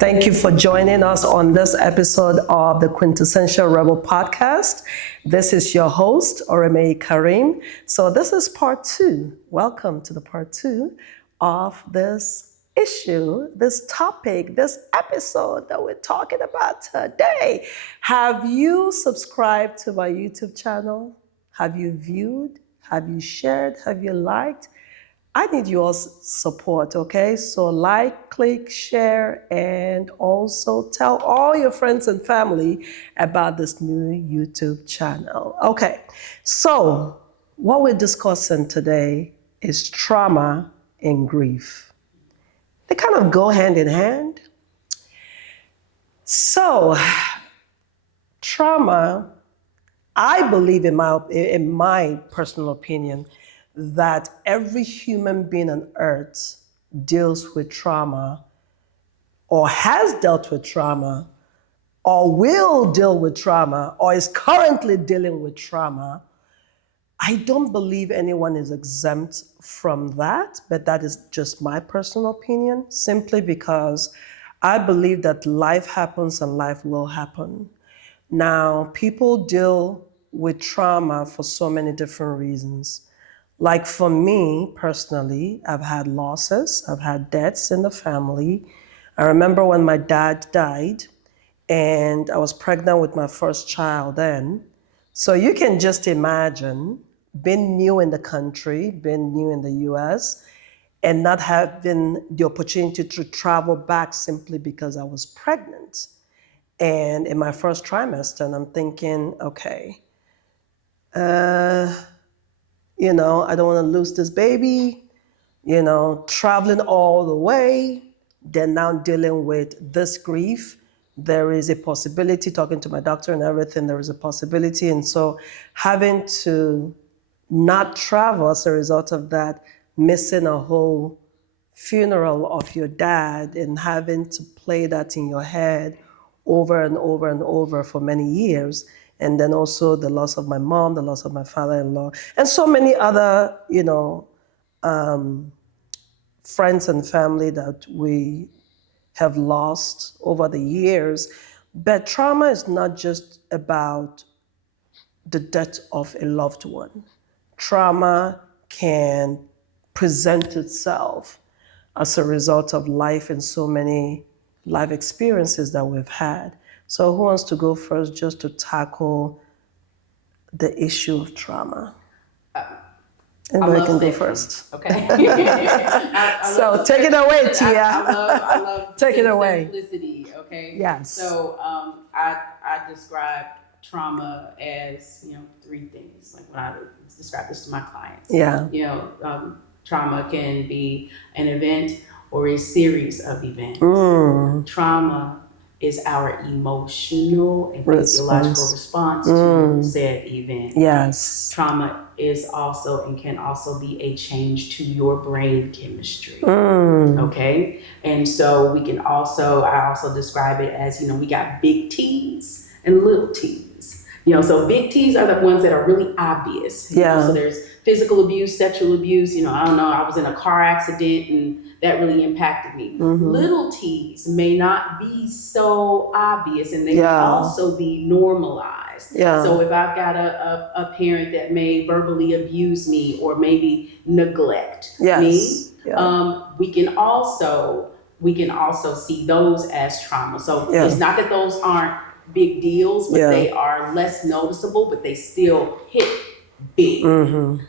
Thank you for joining us on this episode of the Quintessential Rebel podcast. This is your host, Oreme Karim. So this is part 2. Welcome to the part 2 of this issue, this topic, this episode that we're talking about today. Have you subscribed to my YouTube channel? Have you viewed? Have you shared? Have you liked? I need your support, okay? So like, click, share, and also tell all your friends and family about this new YouTube channel. Okay, so what we're discussing today is trauma and grief. They kind of go hand in hand. So, trauma, I believe in my personal opinion, that every human being on earth deals with trauma or has dealt with trauma or will deal with trauma or is currently dealing with trauma. I don't believe anyone is exempt from that, but that is just my personal opinion, simply because I believe that life happens and life will happen. Now, people deal with trauma for so many different reasons. Like for me personally, I've had losses, I've had deaths in the family. I remember when my dad died and I was pregnant with my first child then. So you can just imagine being new in the country, being new in the US, and not having the opportunity to travel back simply because I was pregnant. And in my first trimester, and I'm thinking, okay, I don't want to lose this baby, traveling all the way, then now dealing with this grief. There is a possibility, talking to my doctor and everything, there is a possibility. And so having to not travel as a result of that, missing a whole funeral of your dad and having to play that in your head over and over and over for many years. And then also the loss of my mom, the loss of my father-in-law, and so many other, friends and family that we have lost over the years. But trauma is not just about the death of a loved one. Trauma can present itself as a result of life and so many life experiences that we've had. So who wants to go first just to tackle the issue of trauma? Anybody can go first. Okay. So take it away, Teah. I love take it away. Simplicity. Okay. Yes. So I describe trauma as 3 things. Like when I describe this to my clients. Yeah. Trauma can be an event or a series of events. Trauma is our emotional and physiological response to said event. Yes. Trauma is also and can also be a change to your brain chemistry. Okay? And so I also describe it as, we got big T's and little T's. So big T's are the ones that are really obvious. So there's physical abuse, sexual abuse, I don't know, I was in a car accident and that really impacted me. Little T's may not be so obvious and they can also be normalized. So if I've got a parent that may verbally abuse me or maybe neglect me, we can also see those as trauma. So it's not that those aren't big deals, but they are less noticeable, but they still hit big.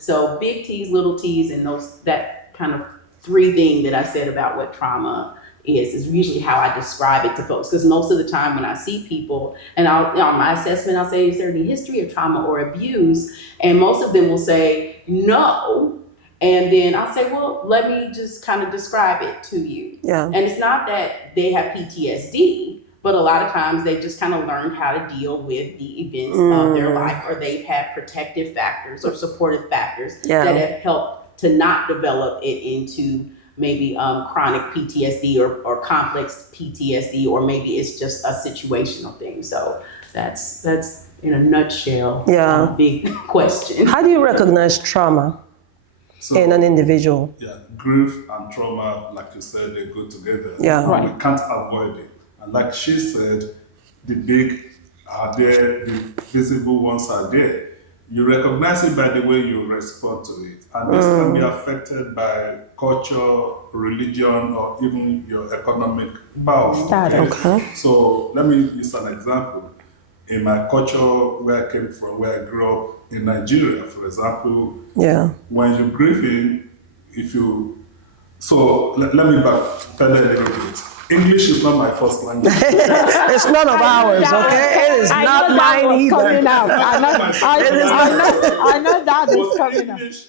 So big T's, little T's, and that kind of 3 thing that I said about what trauma is usually how I describe it to folks. Because most of the time when I see people, and on my assessment, I'll say, is there any history of trauma or abuse? And most of them will say no. And then I'll say, well, let me just kind of describe it to you. And it's not that they have PTSD, but a lot of times they just kind of learned how to deal with the events of their life, or they've had protective factors or supportive factors that have helped to not develop it into maybe chronic PTSD or complex PTSD, or maybe it's just a situational thing. So that's in a nutshell, a big question. How do you recognize trauma in an individual? Grief and trauma, like you said, they go together. Right. We can't avoid it. And like she said, the big are there, the visible ones are there. You recognize it by the way you respond to it. And this can be affected by culture, religion, or even your economic power. Okay. So let me use an example. In my culture where I came from, where I grew up in Nigeria, for example, Yeah. when you grieving, if you so let me backpedal a little bit. English is not my first language. It's none of ours, okay? It is I not know that mine was either. coming out. I know that is But coming out. English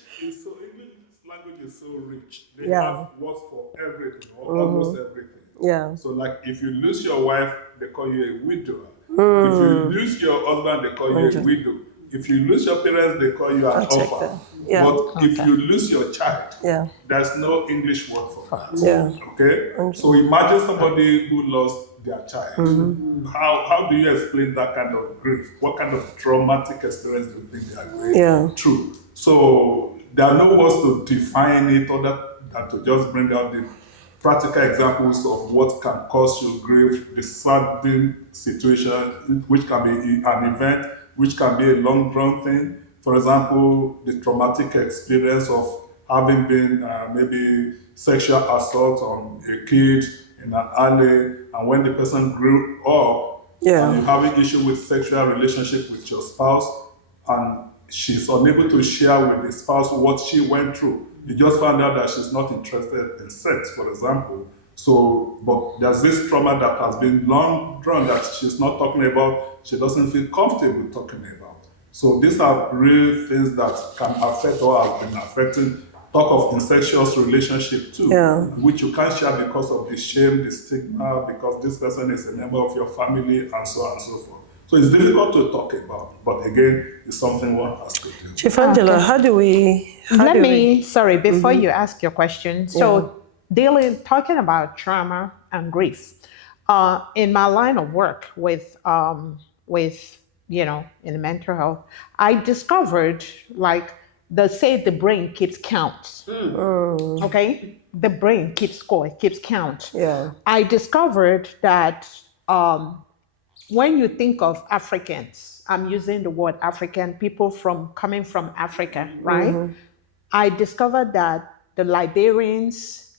language is so rich. They Yeah. have words for everything, or almost everything. Yeah. So like if you lose your wife, they call you a widower. If you lose your husband, they call you a widow. If you lose your parents, they call you an check orphan. that. Yeah. But if you lose your child, Yeah. there's no English word for that. Yeah. Okay? So imagine somebody who lost their child. How do you explain that kind of grief? What kind of traumatic experience do you think they are going through? So there are no words to define it other than to just bring out the practical examples of what can cause you grief, the sudden situation, which can be an event, which can be a long-drawn thing. For example, the traumatic experience of having been maybe sexual assault on a kid in an alley, and when the person grew up, and you're having issue with sexual relationship with your spouse, and she's unable to share with the spouse what she went through. You just found out that she's not interested in sex, for example. So, but there's this trauma that has been long drawn that she's not talking about, she doesn't feel comfortable talking about. So these are real things that can affect or have been affecting. Talk of incestuous relationship too, which you can't share because of the shame, the stigma, because this person is a member of your family, and so on and so forth. So it's difficult to talk about, but again, it's something one has to do. Chief Angela, how do we? Sorry, before you ask your question. So, talking about trauma and grief. In my line of work with in mental health, I discovered like they say the brain keeps count. Okay, the brain keeps score, it keeps count. Yeah. I discovered that when you think of Africans, I'm using the word African, people coming from Africa, right? I discovered that the Liberians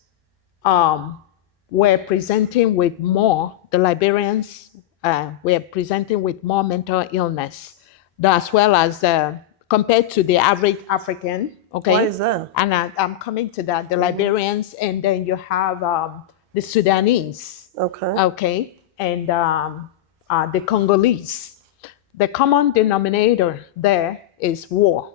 were presenting with more, the Liberians were presenting with more mental illness, as well as compared to the average African, okay? Why is that? And I'm coming to that, the Liberians, and then you have the Sudanese, okay? And the Congolese. The common denominator there is war.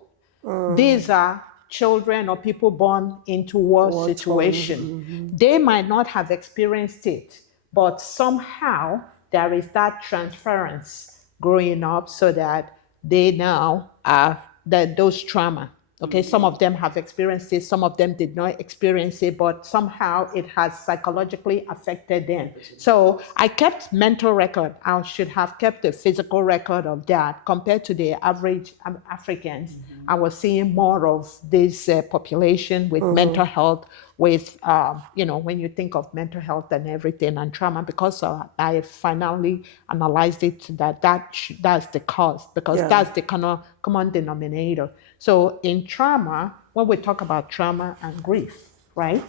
These are children or people born into war situation. They might not have experienced it, but somehow there is that transference growing up so that they now are those trauma. Okay, some of them have experienced it, some of them did not experience it, but somehow it has psychologically affected them. So I kept mental record. I should have kept a physical record of that compared to the average Africans. I was seeing more of this population with mental health, with, when you think of mental health and everything and trauma, because I finally analyzed it that's the cause, because that's the common denominator. So in trauma, when we talk about trauma and grief, right,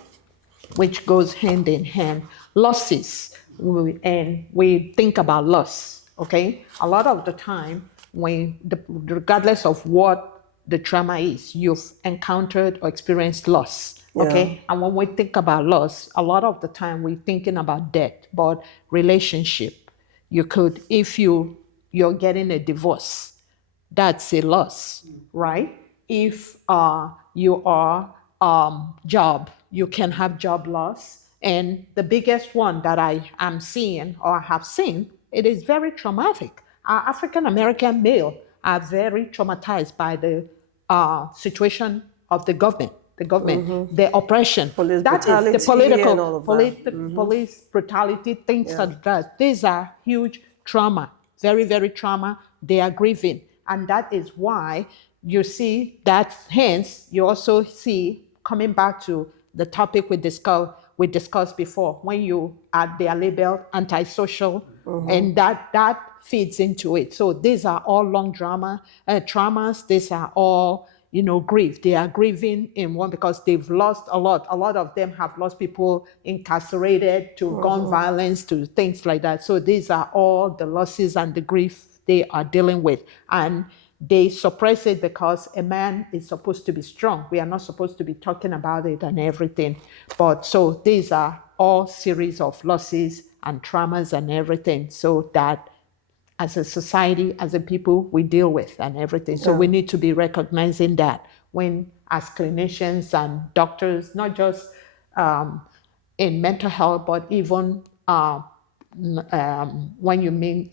which goes hand in hand, losses, and we think about loss, okay? A lot of the time, regardless of what the trauma is, you've encountered or experienced loss, okay? And when we think about loss, a lot of the time we're thinking about death, but relationship. You could, if you're getting a divorce, that's a loss, right? If you are job, you can have job loss. And the biggest one that I am seeing or have seen, it is very traumatic. African American male are very traumatized by the situation of the government, the oppression. Police That is the brutality and all of police brutality, things like that. These are huge trauma, very, very trauma. They are grieving. And that is why you see that, hence, you also see, coming back to the topic we discussed, we discussed before, when they are labeled antisocial, and that feeds into it. So these are all long traumas. These are all, grief. They are grieving in one because they've lost a lot. A lot of them have lost people incarcerated to gun violence, to things like that. So these are all the losses and the grief they are dealing with. And they suppress it because a man is supposed to be strong. We are not supposed to be talking about it and everything. But so these are all series of losses and traumas and everything. So that as a society, as a people, we deal with and everything. So we need to be recognizing that when, as clinicians and doctors, not just in mental health, but even when you mean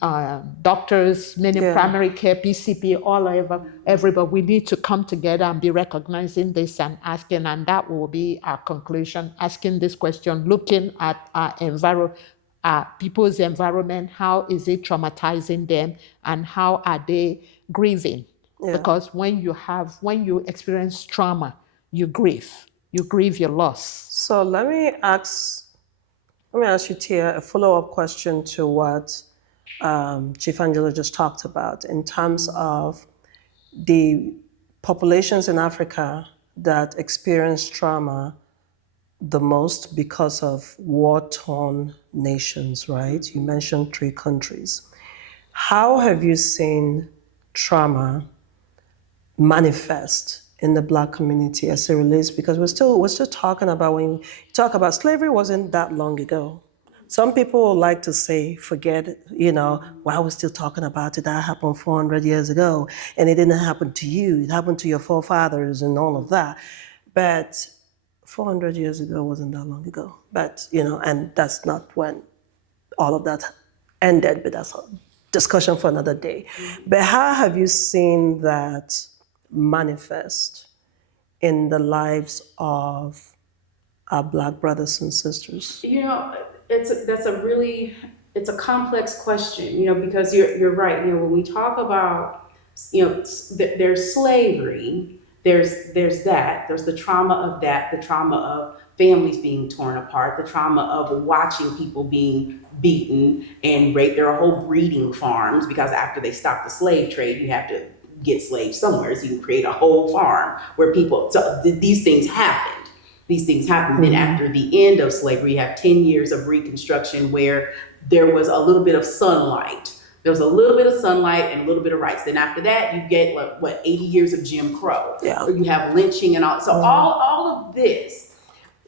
doctors, meaning primary care, PCP, all over, everybody, we need to come together and be recognizing this and asking, and that will be our conclusion, asking this question, looking at our people's environment, how is it traumatizing them, and how are they grieving? Because when you experience trauma, you grieve your loss. So let me ask you, Teah, a follow-up question to what Chief Angelo just talked about in terms of the populations in Africa that experience trauma the most because of war-torn nations, right? You mentioned 3 countries. How have you seen trauma manifest in the Black community as it relates? Because we're still talking about, when you talk about slavery, wasn't that long ago. Some people like to say, forget it, why are we still talking about it? That happened 400 years ago, and it didn't happen to you. It happened to your forefathers and all of that. But 400 years ago wasn't that long ago. But, and that's not when all of that ended, but that's a discussion for another day. But how have you seen that manifest in the lives of our Black brothers and sisters? It's a complex question, because you're right. When we talk about, there's slavery, there's the trauma of that, the trauma of families being torn apart, the trauma of watching people being beaten and raped. There are whole breeding farms, because after they stop the slave trade, you have to get slaves somewhere, so you can create a whole farm where people, these things happened. Then after the end of slavery, you have 10 years of Reconstruction where there was a little bit of sunlight. There was a little bit of sunlight and a little bit of rights. Then after that, you get 80 years of Jim Crow. Or you have lynching and all. So all of this,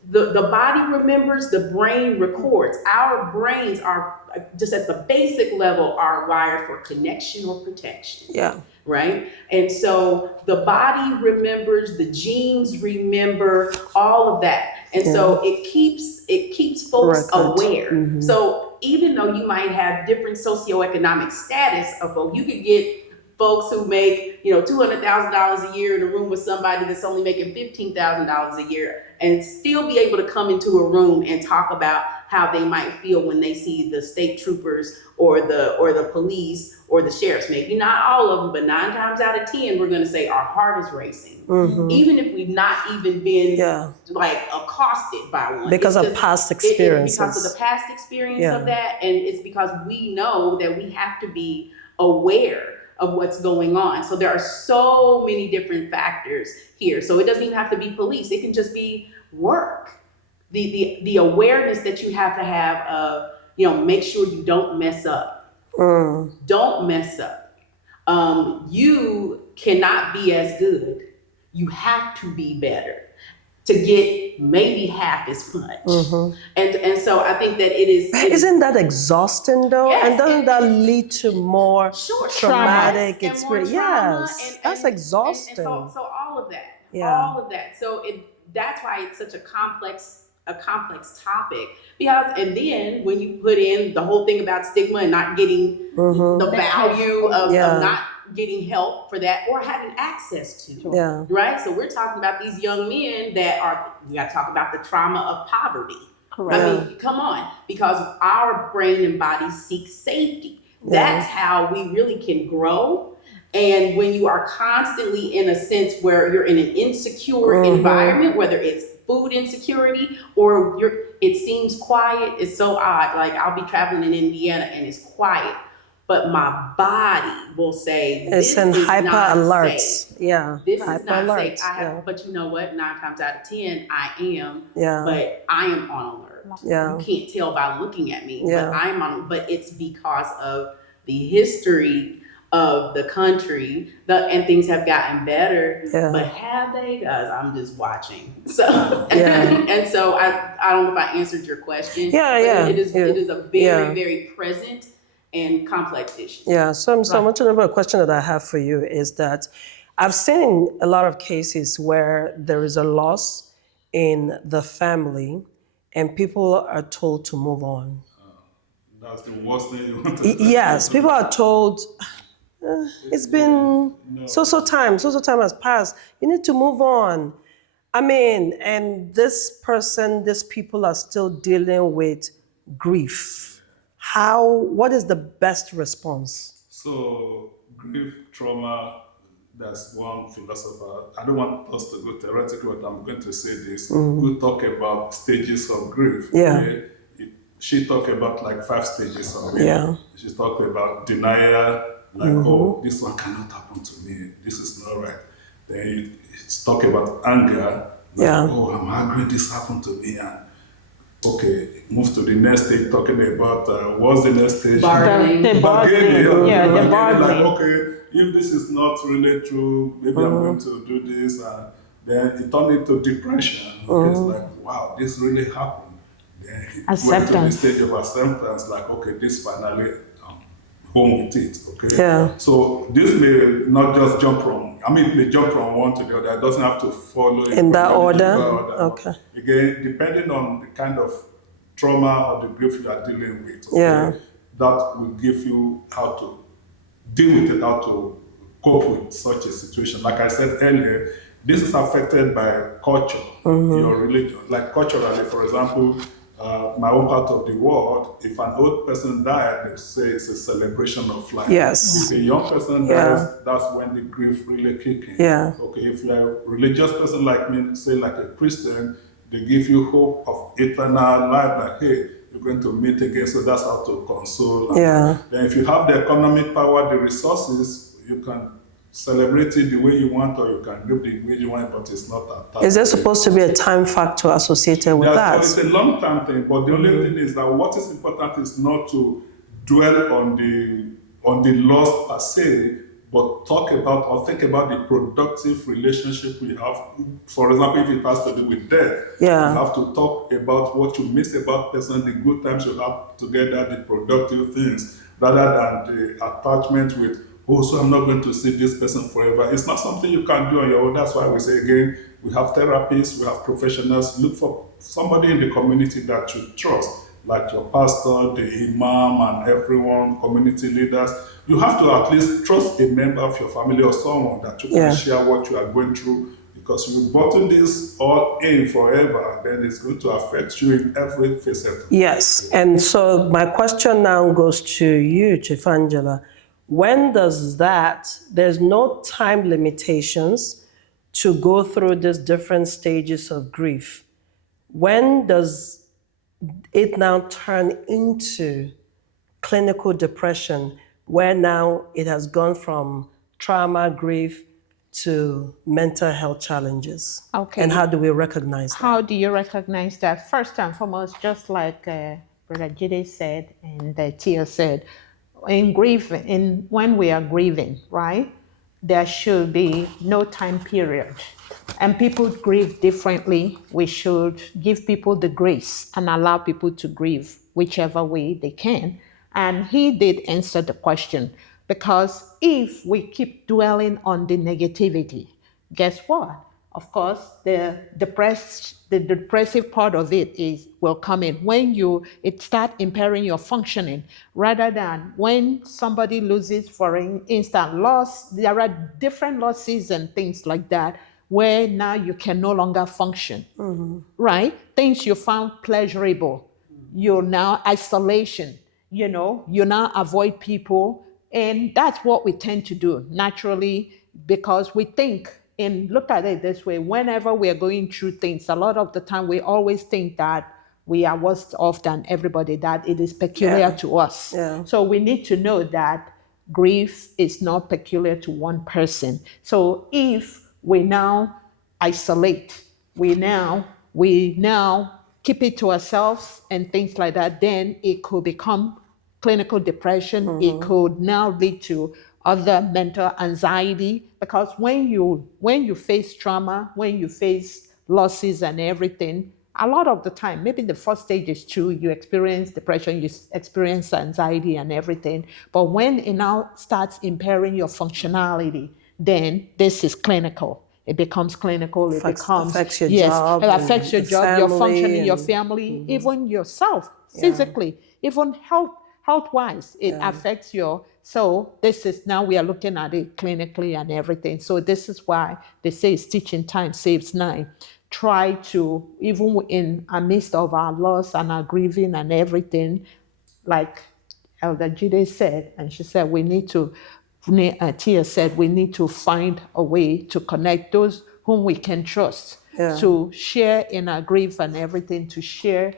the body remembers, the brain records. Our brains are, just at the basic level, are wired for connection or protection. Right? And so the body remembers, the genes remember, all of that. And so it keeps folks aware. So even though you might have different socioeconomic status of folks, you could get folks who make, $200,000 a year in a room with somebody that's only making $15,000 a year, and still be able to come into a room and talk about how they might feel when they see the state troopers or the police or the sheriffs. Maybe not all of them, but 9 times out of 10, we're going to say our heart is racing, even if we've not even been accosted by one. Because of past experiences. Because of the past experience of that, and it's because we know that we have to be aware of what's going on. So there are so many different factors here. So it doesn't even have to be police. It can just be work. The awareness that you have to have of, make sure you don't mess up. Don't mess up. You cannot be as good. You have to be better to get maybe half as much. And so I think that it is. Isn't that exhausting though? Yes, and doesn't that lead to more traumatic experience? Yes, that's exhausting. And so all of that. So that's why it's such a complex topic, because, and then when you put in the whole thing about stigma and not getting the value of not getting help for that or having access to, right? So we're talking about these young men we got to talk about the trauma of poverty. Correct. I mean, come on, because our brain and body seek safety. That's how we really can grow. And when you are constantly in a sense where you're in an insecure environment, whether it's food insecurity, or it seems quiet. It's so odd. Like I'll be traveling in Indiana and it's quiet, but my body will say It's this in is hyper not alerts. safe. Yeah. This hyper is not alerts. safe. But you know what? 9 times out of 10, I am. Yeah. But I am on alert. Yeah. You can't tell by looking at me. Yeah. But I'm on. But it's because of the history of the country, and things have gotten better. Yeah. But have they? Because I'm just watching. So and so I don't know if I answered your question. Yeah. It is a very very present and complex issue. Yeah. So much of a question that I have for you is that I've seen a lot of cases where there is a loss in the family, and people are told to move on. That's the worst thing you want to do. Yes, people are told. It's been so time has passed. You need to move on. I mean, and these people are still dealing with grief. What is the best response? So, grief, trauma, that's one philosopher. I don't want us to go theoretical, but I'm going to say this. We talk about stages of grief. Yeah. Okay? She talked about like 5 stages of grief. Yeah. She talked about denial, like, oh, this one cannot happen to me. This is not right. Then you talk about anger. Like, oh, I'm angry, this happened to me. And okay, move to the next stage, talking about what's the next stage? Bargaining. The bargaining. The bargaining. Like, okay, if this is not really true, maybe I'm going to do this. And then it turned into depression. Okay, it's like, wow, this really happened. Then it went to the stage of acceptance, like, okay, this finally home with it, okay? Yeah. So this may not just jump from, it may jump from one to the other. It doesn't have to follow in that order. Okay. Again, depending on the kind of trauma or the grief you are dealing with, okay, that will give you how to deal with it, how to cope with such a situation. Like I said earlier, this is affected by culture, your religion. Like culturally, for example, my own part of the world, if an old person died, they say it's a celebration of life. Yes. If a young person dies, that's when the grief really kicks in. Yeah. Okay, if you're a religious person like me, say like a Christian, they give you hope of eternal life, like, hey, you're going to meet again, so that's how to console. Yeah. Then if you have the economic power, the resources, you can celebrate it the way you want, or you can live the way you want, but it's not that. Is there supposed to be a time factor associated with that? It's a long-term thing, but the only thing is that what is important is not to dwell on the loss per se, but talk about or think about the productive relationship we have. For example, if it has to do with death, you have to talk about what you miss about person, the good times you have together, the productive things, rather than the attachment with, oh, so I'm not going to see this person forever. It's not something you can do on your own. That's why we say, again, we have therapists, we have professionals. Look for somebody in the community that you trust, like your pastor, the imam, and everyone, community leaders. You have to at least trust a member of your family or someone that you can share what you are going through, because you bottle this all in forever, then it's going to affect you in every facet. Yes, and so my question now goes to you, Chief Angela. When does there's no time limitations to go through these different stages of grief. When does it now turn into clinical depression, where now it has gone from trauma, grief, to mental health challenges? Okay. And how do we recognize that? How do you recognize that? First and foremost, just like Brother Jide said and Teah said, when we are grieving, right, there should be no time period. And people grieve differently. We should give people the grace and allow people to grieve whichever way they can. And he did answer the question, because if we keep dwelling on the negativity, guess what? Of course, the depressive part of it will come in when it start impairing your functioning, rather than when somebody loses, for instance, loss. There are different losses and things like that, where now you can no longer function, right? Things you found pleasurable, you're now isolation, you now avoid people. And that's what we tend to do naturally, because we think and look at it this way, whenever we are going through things, a lot of the time we always think that we are worse off than everybody, that it is peculiar to us. So we need to know that grief is not peculiar to one person. So if we now isolate, we now keep it to ourselves and things like that, then it could become clinical depression. It could now lead to other mental anxiety, because when you face trauma, when you face losses and everything, a lot of the time, maybe the first stage is true, you experience depression, you experience anxiety and everything. But when it now starts impairing your functionality, then this is clinical. It becomes clinical. It becomes affects your job. It affects your job, your functioning, your and family, even yourself physically, even health-wise. It affects your. So this is now we are looking at it clinically and everything. So this is why they say stitching time saves nine. Try to, even in the midst of our loss and our grieving and everything, like Elder Jide said, and she said we need to. Teah said we need to find a way to connect those whom we can trust, to share in our grief and everything, to share,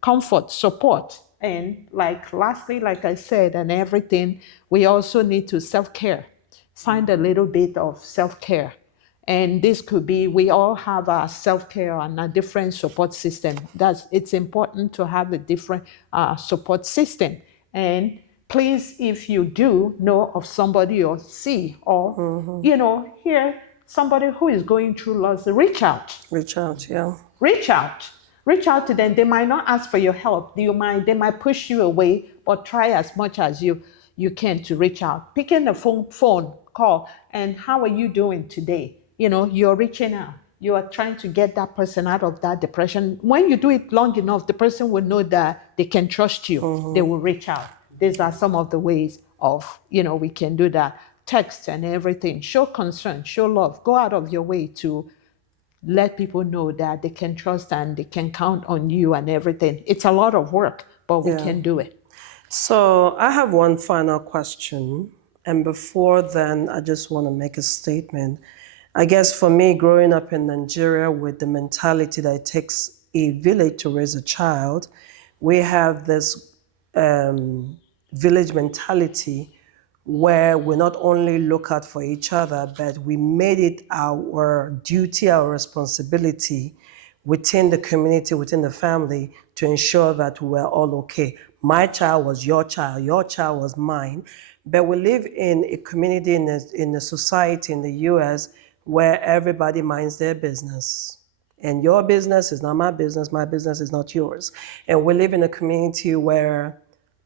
comfort, support. And lastly, like I said, and everything, we also need to self-care. Find a little bit of self-care. And this could be, we all have our self-care and a different support system. It's important to have a different support system. And please, if you do know of somebody or see or, hear somebody who is going through loss, reach out. Reach out, yeah. Reach out. Reach out to them. They might not ask for your help. They might push you away, but try as much as you can to reach out. Picking the phone, call, and how are you doing today? You're reaching out. You are trying to get that person out of that depression. When you do it long enough, the person will know that they can trust you. They will reach out. These are some of the ways of, we can do that. Text and everything. Show concern, show love. Go out of your way to let people know that they can trust and they can count on you and everything. It's a lot of work, but we can do it. So I have one final question. And before then, I just want to make a statement. I guess for me, growing up in Nigeria with the mentality that it takes a village to raise a child, we have this village mentality where we not only look out for each other, but we made it our duty, our responsibility within the community, within the family, to ensure that we're all okay. My child was your child was mine. But we live in a community, in a society in the US, where everybody minds their business. And your business is not my business is not yours. And we live in a community where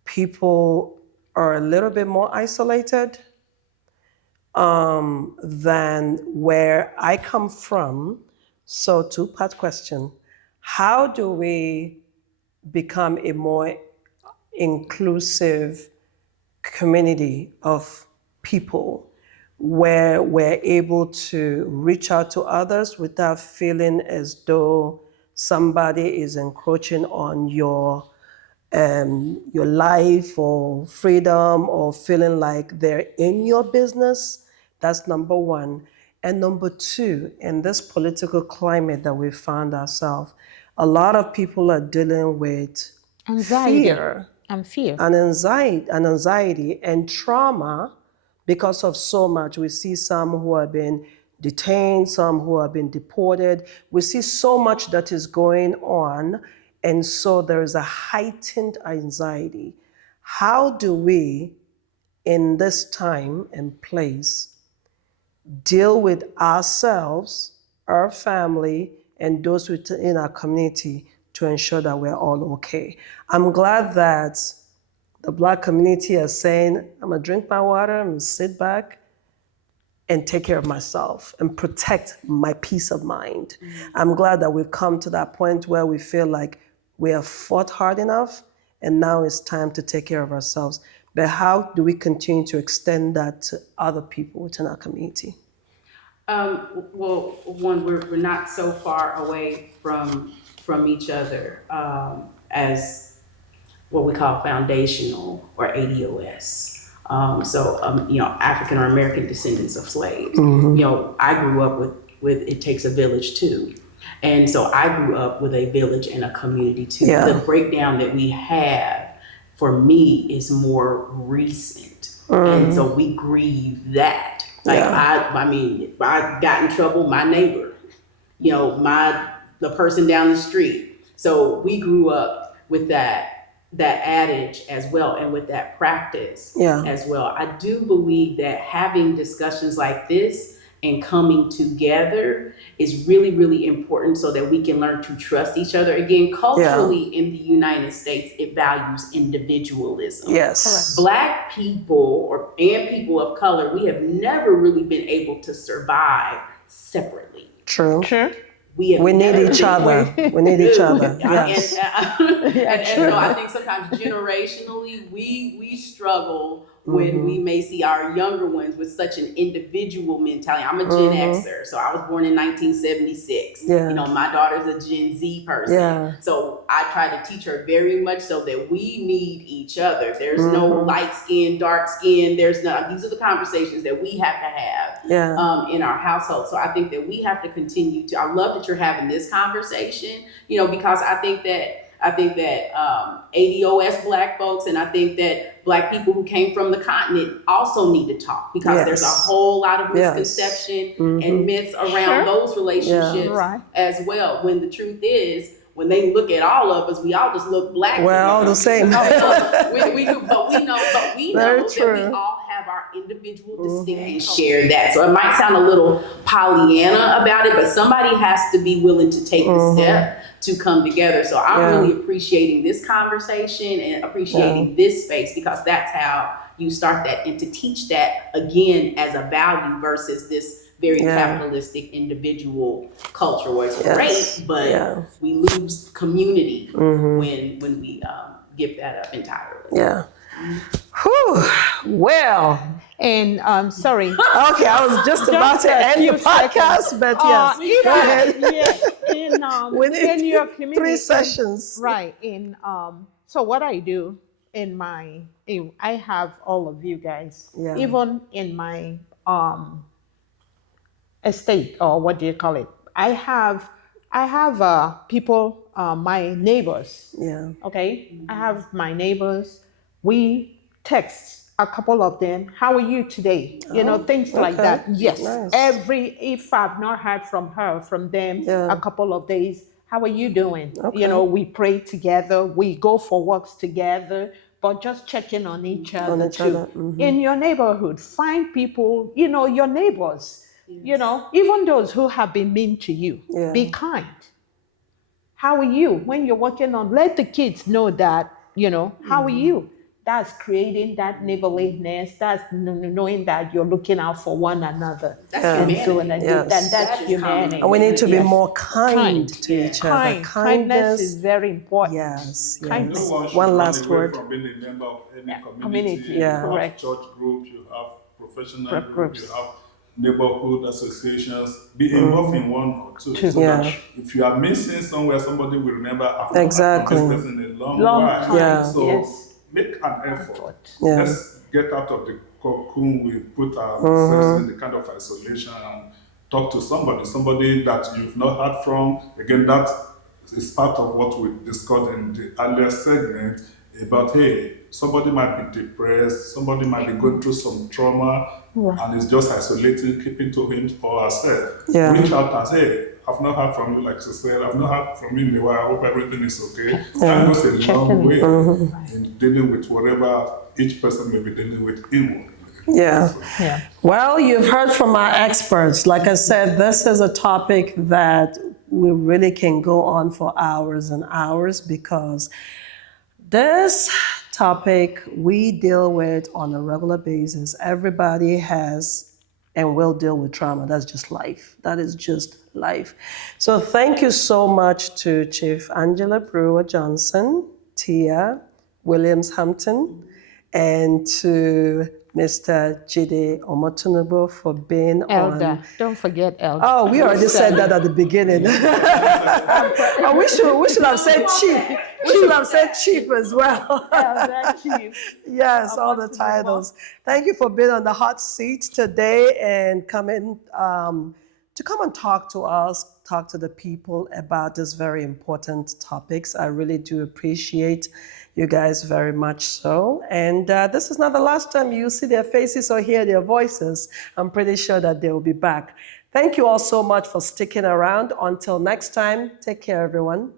people are a little bit more isolated than where I come from. So two-part question. How do we become a more inclusive community of people where we're able to reach out to others without feeling as though somebody is encroaching on your life or freedom, or feeling like they're in your business? That's number one. And number two, in this political climate that we found ourselves, a lot of people are dealing with Anxiety fear and fear. and anxiety and trauma because of so much. We see some who have been detained, some who have been deported. We see so much that is going on. And so there is a heightened anxiety. How do we, in this time and place, deal with ourselves, our family, and those within our community to ensure that we're all okay? I'm glad that the Black community is saying, I'm gonna drink my water, I'm gonna sit back and take care of myself and protect my peace of mind. I'm glad that we've come to that point where we feel like we have fought hard enough and now it's time to take care of ourselves. But how do we continue to extend that to other people within our community? Well, one, we're not so far away from each other as what we call foundational or ADOS. African or American descendants of slaves. I grew up with It Takes a Village too. And so I grew up with a village and a community too. The breakdown that we have for me is more recent. And so we grieve that. If I got in trouble, my neighbor, the person down the street. So we grew up with that adage as well, and with that practice as well. I do believe that having discussions like this and coming together is really, really important so that we can learn to trust each other. Again, culturally in the United States, it values individualism. Yes. Black people and people of color, we have never really been able to survive separately. True. We need each other. We need each other. Yes. And so I think sometimes generationally, we struggle when we may see our younger ones with such an individual mentality. I'm a Gen Xer, so I was born in 1976. My daughter's a Gen Z person. So I try to teach her very much so that we need each other. There's no light skin, dark skin. There's none. These are the conversations that we have to have in our household. So I think that we have to continue to. I love that you're having this conversation, because I think that ADOS Black folks, and I think that Black people who came from the continent also need to talk, because there's a whole lot of misconception and myths around those relationships as well. When the truth is, when they look at all of us, we all just look Black. We're all the same. we do, but we know that we all have our individual distinct and share that. So it might sound a little Pollyanna about it, but somebody has to be willing to take the step to come together. So I'm really appreciating this conversation and appreciating this space, because that's how you start that and to teach that again as a value versus this very capitalistic individual culture where it's great, but we lose community when we give that up entirely. Yeah. Whew. Well. And sorry. Okay, I was just about to end the podcast, but yes, go ahead. In your community, 3 sessions. Right. So what I do I have all of you guys, even in my estate, or what do you call it? I have people, my neighbors. Okay. I have my neighbors. We text a couple of them. How are you today? Things like that. Yes. Nice. If I've not heard from them a couple of days, how are you doing? Okay. We pray together. We go for walks together, but just checking on each other too. In your neighborhood, find people, your neighbors, even those who have been mean to you. Be kind. How are you? When you're working on, let the kids know that, how are you? That's creating that neighborliness. That's knowing that you're looking out for one another. That's humanity. That's humanity. And we need to be more kind to each other. Kindness is very important. Yes. Kindness. One last word. From being a member of any community. You have church groups, you have professional groups, you have neighborhood associations. Be involved in one or two. So that if you are missing somewhere, somebody will remember after this person in a long while. So make an effort. Let's get out of the cocoon we put ourselves in, the kind of isolation, and talk to somebody that you've not heard from. Again, that is part of what we discussed in the earlier segment about, hey, somebody might be depressed, somebody might be going through some trauma, and is just isolating, keeping to him or herself. Reach out and say, hey, I've not heard from you, like she said. I've not heard from you in a while. I hope everything is okay. That goes a long way in dealing with whatever each person may be dealing with inwardly. Well, you've heard from our experts. Like I said, this is a topic that we really can go on for hours and hours, because this topic we deal with on a regular basis. Everybody has and will deal with trauma. That's just life. That is just life. So thank you so much to Chief Angela Brewer Johnson, Teah, Williams-Hampton, and to Mr. Jide Omotinugbon for being Elder. on. Don't forget Elder. Oh, we already said that at the beginning. Oh, we should have said chief. We should have said chief as well. Elder Chief. Yes, all the titles. Thank you for being on the hot seat today and coming to come and talk to us, talk to the people about these very important topics. I really do appreciate you guys very much so. And this is not the last time you see their faces or hear their voices. I'm pretty sure that they will be back. Thank you all so much for sticking around. Until next time, take care, everyone.